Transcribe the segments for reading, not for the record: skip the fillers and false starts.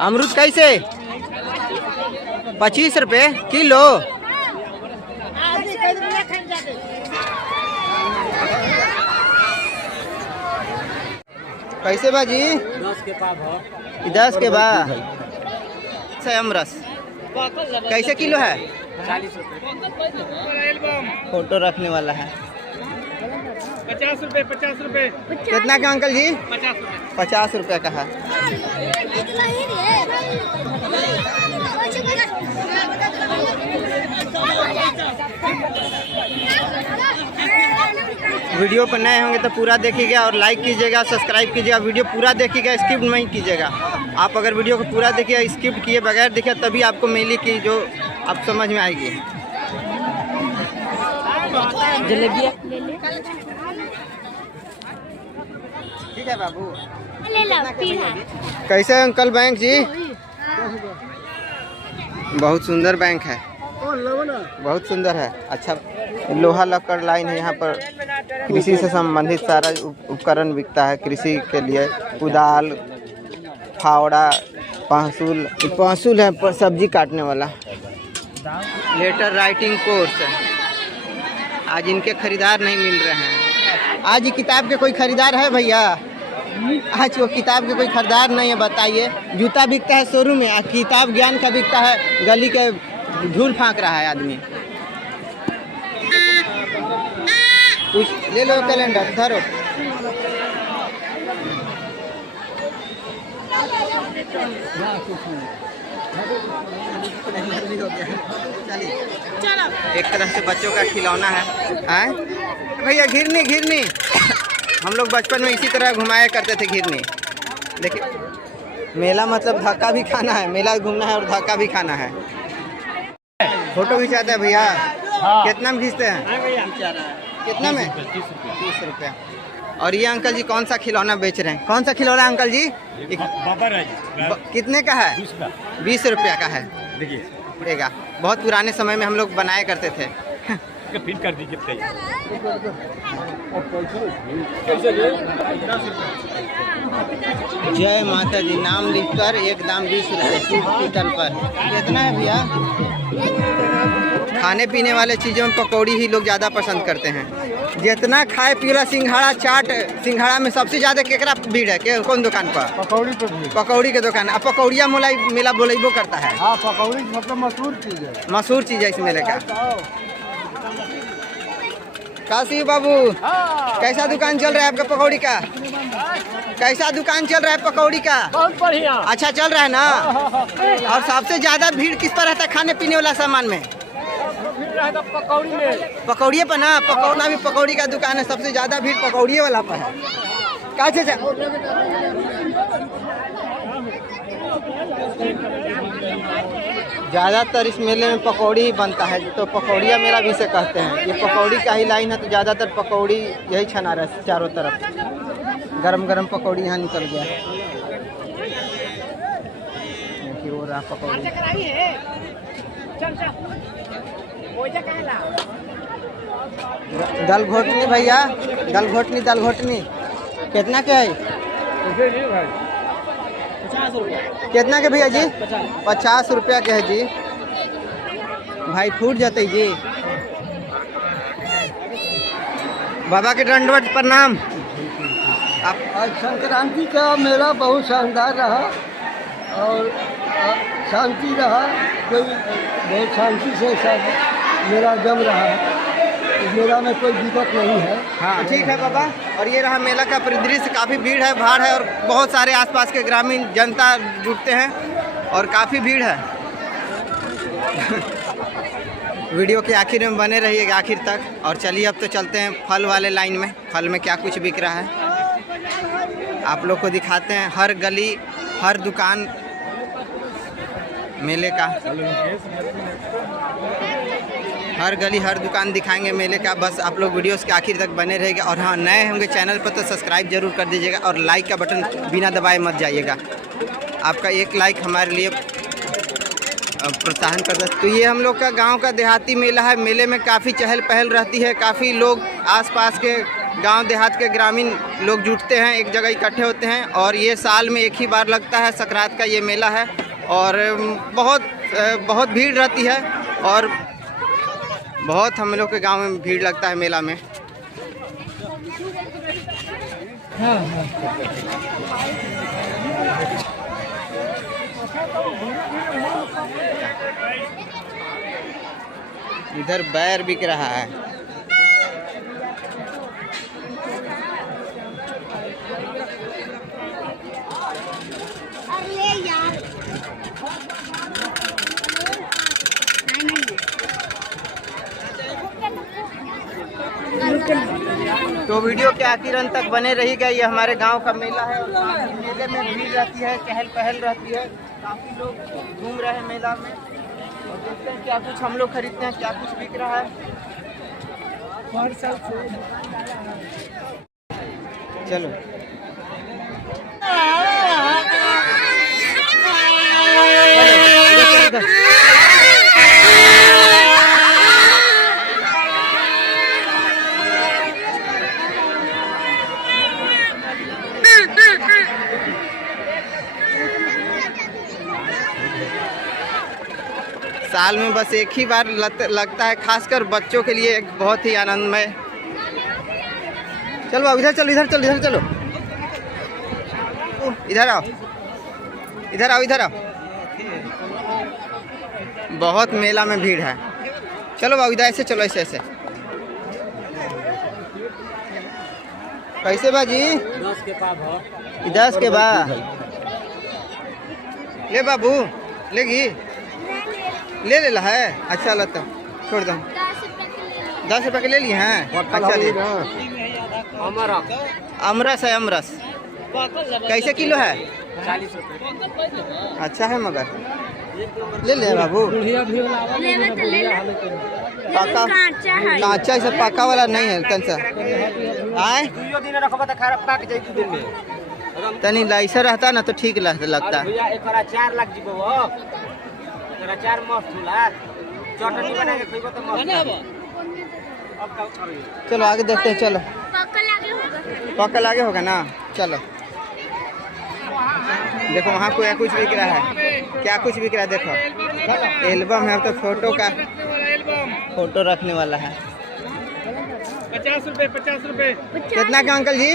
अमरूद कैसे? 25 रुपये किलो। कैसे बाजी? 10 के बाद अमरस कैसे किलो है? 40 रुपये। फोटो रखने वाला है। 50 रुपये। 50 रुपये। कितना का अंकल जी? 50 रुपये। 50 रुपये का है। वीडियो पर नए होंगे तो पूरा देखिएगा और लाइक कीजिएगा, सब्सक्राइब कीजिएगा। वीडियो पूरा देखिएगा, स्किप नहीं कीजिएगा। आप अगर वीडियो को पूरा देखिएगा, स्किप किए बगैर देखिए, तभी आपको मेले की जो आप समझ में आएगी। जलेबी ठीक है बाबू। कैसे अंकल बैंक जी? बहुत सुंदर बैंक है, बहुत सुंदर है। अच्छा लोहा लक्कड़ लाइन है यहाँ पर। कृषि से संबंधित सारा उपकरण बिकता है कृषि के लिए। कुदाल, फावड़ा, पहसूल है सब्जी काटने वाला। Letter writing course. आज इनके खरीदार नहीं मिल रहे हैं। आज ये किताब के कोई खरीदार है भैया? आज वो किताब के कोई खरीदार नहीं है, बताइए। जूता बिकता है शोरूम में, किताब ज्ञान का बिकता है गली के धूल फाँक रहा है आदमी। ले लो कैलेंडर, धरो। एक तरह से बच्चों का खिलौना है भैया। घिरनी हम लोग बचपन में इसी तरह घुमाया करते थे घिरनी। देखिए मेला मतलब धक्का भी खाना है, मेला घूमना है और धक्का भी खाना है। फोटो खिंचाते हैं भैया। हाँ। कितना में खींचते हैं? कितना में? 30 रुपया। और ये अंकल जी कौन सा खिलौना बेच रहे हैं? कौन सा खिलौना अंकल जी? कितने का है? 20 रुपया का है। देखिए बहुत पुराने समय में हम लोग बनाया करते थे। फिर कर दीजिए। जय माता दी नाम लिखकर एक दाम 20 रुपये हॉस्पिटल पर। कितना है भैया? खाने पीने वाले चीज़ों में पकौड़ी ही लोग ज़्यादा पसंद करते हैं। जितना खाए पियला सिंघाड़ा चाट, सिंघाड़ा में सबसे ज़्यादा केकरा भीड़ है? कौन दुकान पर? पकौड़ी पर। पकौड़ी के दुकान। अब पकौड़िया मेला बोलेबो करता है। हाँ, पकौड़ी मतलब मशहूर चीज़ है। मशहूर चीज़ है इस मेले का। काशी बाबू कैसा दुकान चल रहा है आपका पकौड़ी का? कैसा दुकान चल रहा है पकौड़ी का? बहुत बढ़िया। अच्छा चल रहा है ना? और सबसे ज्यादा भीड़ किस पर रहता है खाने पीने वाला सामान में? पकौड़ी में। पकौड़िए पर ना? पकौड़ा भी पकौड़ी का दुकान है, सबसे ज्यादा भीड़ पकौड़िए वाला पर है। कैसे ज़्यादातर इस मेले में पकौड़ी ही बनता है, तो पकौड़िया मेला भी से कहते हैं। ये पकौड़ी का ही लाइन है, तो ज़्यादातर पकौड़ी यही छना रहा है चारों तरफ। गरम गरम पकौड़ी यहाँ निकल गया। देखिए वो रहा पकौड़ी। दाल घोटनी भैया, दाल घोटनी कितना के है? 50 रुपया। कितना के भैया जी? 50 रुपया के है जी। भाई फूट जाते जी। बाबा के दंडवत प्रणाम। आज संक्रांति का मेला बहुत शानदार रहा और शांति रहा। कोई बहुत शांति से मेला जम रहा है। इस मेला में कोई दिक्कत नहीं है। हाँ ठीक है बाबा। और ये रहा मेला का परिदृश्य। काफ़ी भीड़ है, भाड़ है और बहुत सारे आसपास के ग्रामीण जनता जुटते हैं और काफ़ी भीड़ है। वीडियो के आखिर में बने रहिएगा आखिर तक। और चलिए अब तो चलते हैं फल वाले लाइन में। फल में क्या कुछ बिक रहा है आप लोग को दिखाते हैं। हर गली हर दुकान मेले का, हर गली हर दुकान दिखाएंगे मेले का। बस आप लोग वीडियोस के आखिर तक बने रहेगा। और हाँ नए होंगे चैनल पर तो सब्सक्राइब जरूर कर दीजिएगा और लाइक का बटन बिना दबाए मत जाइएगा। आपका एक लाइक हमारे लिए प्रोत्साहन करता है। तो ये हम लोग का गांव का देहाती मेला है। मेले में काफ़ी चहल पहल रहती है। काफ़ी लोग आसपास के गांव देहात के ग्रामीण लोग जुटते हैं, एक जगह इकट्ठे होते हैं और ये साल में एक ही बार लगता है। संक्रांत का ये मेला है और बहुत भीड़ रहती है और बहुत हम लोग के गांव में भीड़ लगता है मेला में। इधर बैर बिक रहा है। अरे यार तो वीडियो के आखिर अंत तक बने रहिएगा। ये हमारे गांव का मेला है और काफी मेले में भीड़ रहती है, चहल पहल रहती है, काफ़ी लोग घूम रहे हैं मेला में और देखते हैं क्या कुछ हम लोग खरीदते हैं, क्या कुछ बिक रहा है। चलो साल में बस एक ही बार लगता है, खासकर बच्चों के लिए एक बहुत ही आनंदमय। चलो आओ इधर चलो, इधर चलो, इधर चलो, इधर आओ, इधर आओ, इधर आओ। बहुत मेला में भीड़ है। चलो बाबू इधर ऐसे चलो, ऐसे ऐसे। कैसे बाजी? 10 के बाद हो। 10 के बाद ले बाबू, लेगी ले लेला है। अच्छा लगता छोड़ दो। 10 रुपये के ले लिए हैं। अच्छा ले अमरस है, अमरस कैसे किलो है? 40 रुपये। अच्छा है मगर ले ले बाबू। पाका कांचा ऐसा पाका वाला नहीं है तन सा आए तनी लाइसा रहता ना तो ठीक लगता। चलो आगे देखते हैं। चलो पक्का लागे होगा ना। चलो देखो वहाँ कोई कुछ बिक रहा है। क्या कुछ बिक रहा है देखो। एल्बम है तो फोटो का, फोटो रखने वाला है। 50 रुपये 50 रुपये। कितना का अंकल जी?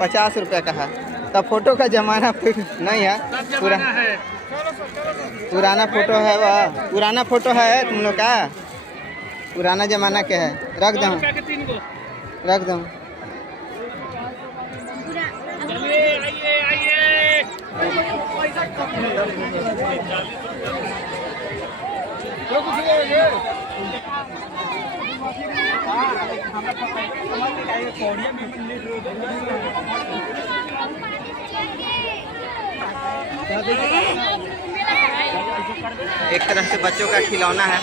50 रुपये का है। तब फोटो का जमाना फिर नहीं है, पुराना फोटो है। वह पुराना फोटो है तुम लोग का, पुराना जमाना के है। रख दो, रख दो। एक तरह से बच्चों का खिलौना है।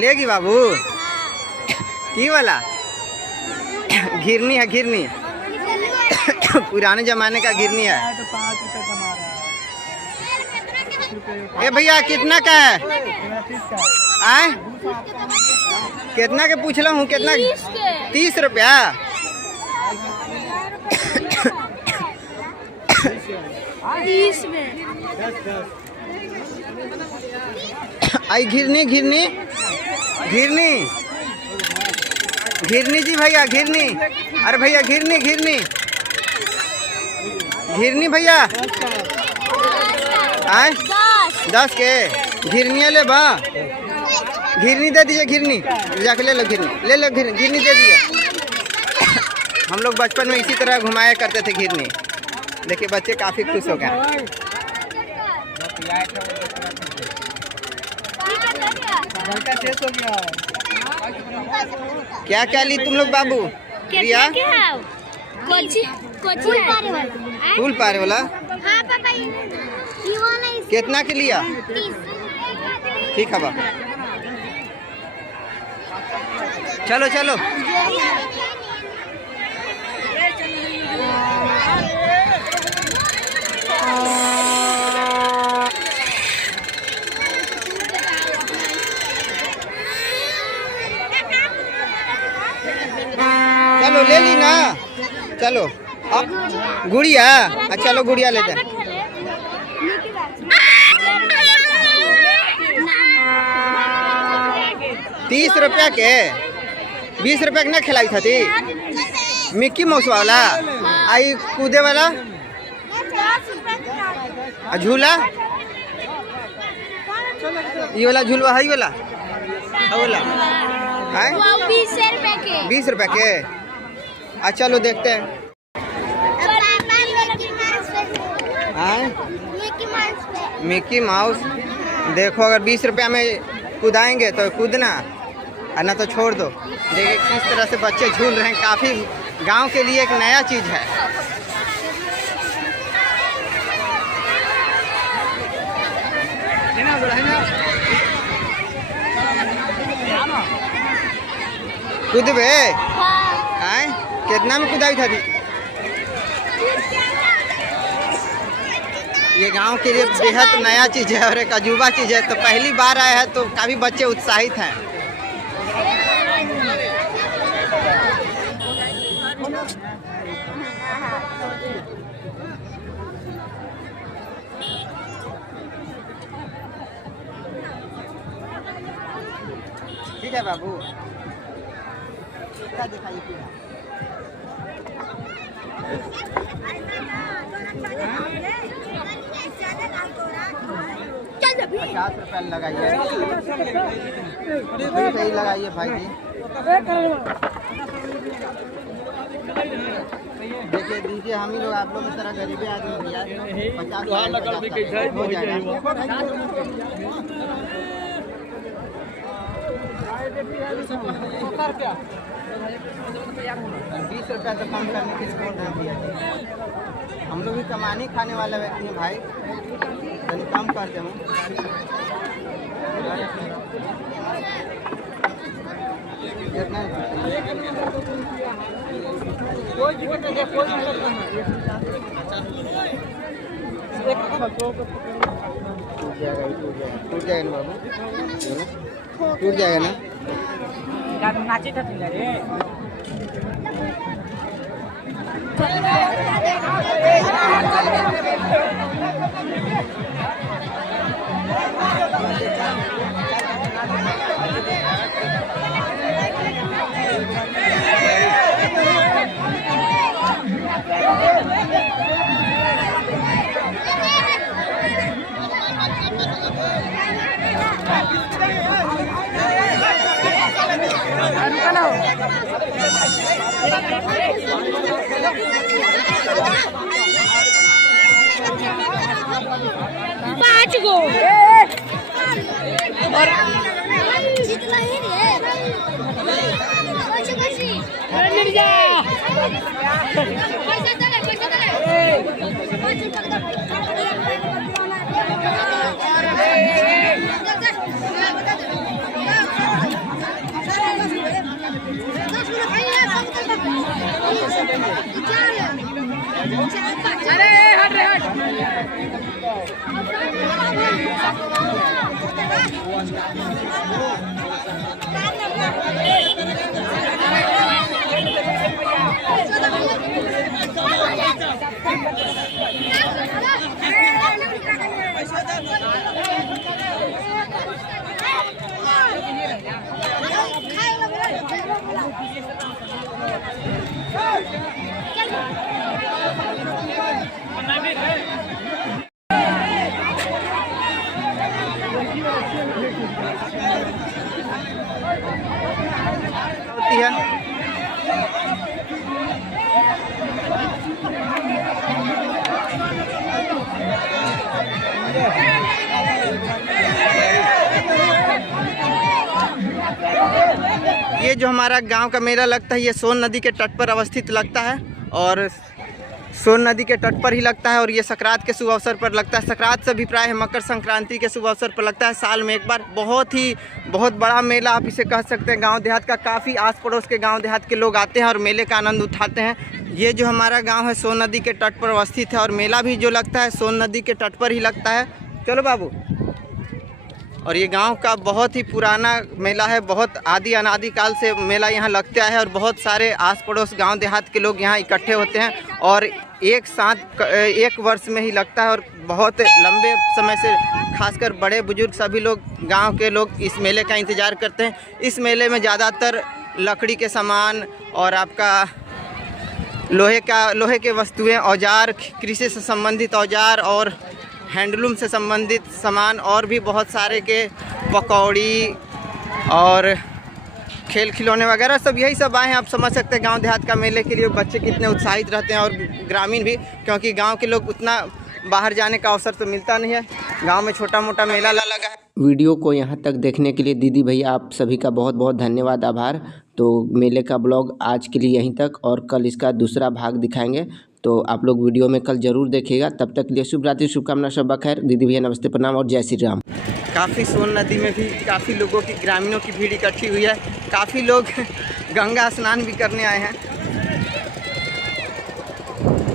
लेगी बाबू की वाला? घिरनी है, घिरनी पुराने जमाने का घिरनी है। ए भैया कितना का है? आए कितना के पूछ रहा हूँ? कितना? 30 रुपया। आई घिरनी, घिरनी, घिरनी, घिरनी जी भैया, घिरनी। अरे भैया घिरनी, घिरनी, घिरनी भैया। आए 10 के घिरनिया ले बा। घिरनी दे दीजिए, घिरनी जाके ले लो, घिरनी ले लो, घिरनी दे दीजिए। हम लोग बचपन में इसी तरह घुमाया करते थे घिरनी। देखिए बच्चे काफ़ी खुश हो गए। क्या क्या ली तुम लोग बाबू? प्रिया फूल पारे वाला कितना के लिया? ठीक है बाबू। चलो चलो चलो अब गुड़िया, चलो गुड़िया लेते हैं। 30 रुपया के 20 रुपया के ना खिलाई थी। मिक्की माउस वाला आई कूदे वाला झूला, ये वाला झूलवा है वाला वाला 20 रुपए के। अच्छा चलो देखते हैं। मिक्की माउस देखो, अगर 20 रुपया में कूदाएंगे तो कूदना, और ना तो छोड़ दो। देखिए किस तरह से बच्चे झूल रहे हैं, काफ़ी गांव के लिए एक नया चीज़ है। कूदबे आए कितना में कूदाई था? ये गांव के लिए बेहद नया चीज़ है और एक अजूबा चीज़ है, तो पहली बार आया है तो काफ़ी बच्चे उत्साहित हैं। ठीक है बाबू, क्या दिखाइए पूरा। 50 रुपया लगाइए, सही लगाइए भाई जी। देखिए दीजिए, हम ही लोग आप लोग की तरह गरीबी आदमी भैया 50 हो जाएगा। 20 रुपया तो कम करने की छोड़ रहे भैया जी, हम लोग भी कमाने खाने वाले व्यक्ति हैं भाई, तो कम कर दे। टूट जाएगा ना बाबू, टूट जाएगा ना। नाची था रे। पाँच गो अरे हट रे हट। होती है ये जो हमारा गांव का मेला लगता है, ये सोन नदी के तट पर अवस्थित लगता है और सोन नदी के तट पर ही लगता है और ये संक्रांत के शुभ अवसर पर लगता है। संक्रांत से अभिप्राय है मकर संक्रांति के शुभ अवसर पर लगता है, साल में एक बार। बहुत बड़ा मेला आप इसे कह सकते हैं। गांव देहात का काफ़ी आस पड़ोस के गांव देहात के लोग आते हैं और मेले का आनंद उठाते हैं। ये जो हमारा गांव है सोन नदी के तट पर अवस्थित है और मेला भी जो लगता है सोन नदी के तट पर ही लगता है। चलो बाबू, और ये गांव का बहुत ही पुराना मेला है। बहुत आदि अनादि काल से मेला यहाँ लगता है और बहुत सारे आस पड़ोस गांव देहात के लोग यहाँ इकट्ठे होते हैं और एक साथ एक वर्ष में ही लगता है और बहुत लंबे समय से खासकर बड़े बुजुर्ग सभी लोग गांव के लोग इस मेले का इंतज़ार करते हैं। इस मेले में ज़्यादातर लकड़ी के सामान और आपका लोहे के वस्तुएं, औजार, कृषि से संबंधित औजार और हैंडलूम से संबंधित सामान और भी बहुत सारे के पकौड़ी और खेल खिलौने वगैरह सब यही सब आए हैं। आप समझ सकते हैं गांव देहात का मेले के लिए बच्चे कितने उत्साहित रहते हैं और ग्रामीण भी, क्योंकि गांव के लोग उतना बाहर जाने का अवसर तो मिलता नहीं है। गांव में छोटा मोटा मेला लगा है। वीडियो को यहाँ तक देखने के लिए दीदी भैया आप सभी का बहुत बहुत धन्यवाद, आभार। तो मेले का ब्लॉग आज के लिए यहीं तक और कल इसका दूसरा भाग दिखाएंगे, तो आप लोग वीडियो में कल ज़रूर देखिएगा। तब तक के लिए शुभ रात्रि, शुभकामना, शब्बा खैर। दीदी भैया नमस्ते, प्रणाम और जय श्री राम। काफ़ी सोन नदी में भी काफ़ी लोगों की, ग्रामीणों की भीड़ इकट्ठी हुई है। काफ़ी लोग गंगा स्नान भी करने आए हैं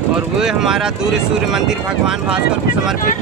और वो हमारा दूर सूर्य मंदिर भगवान भास्कर को समर्पित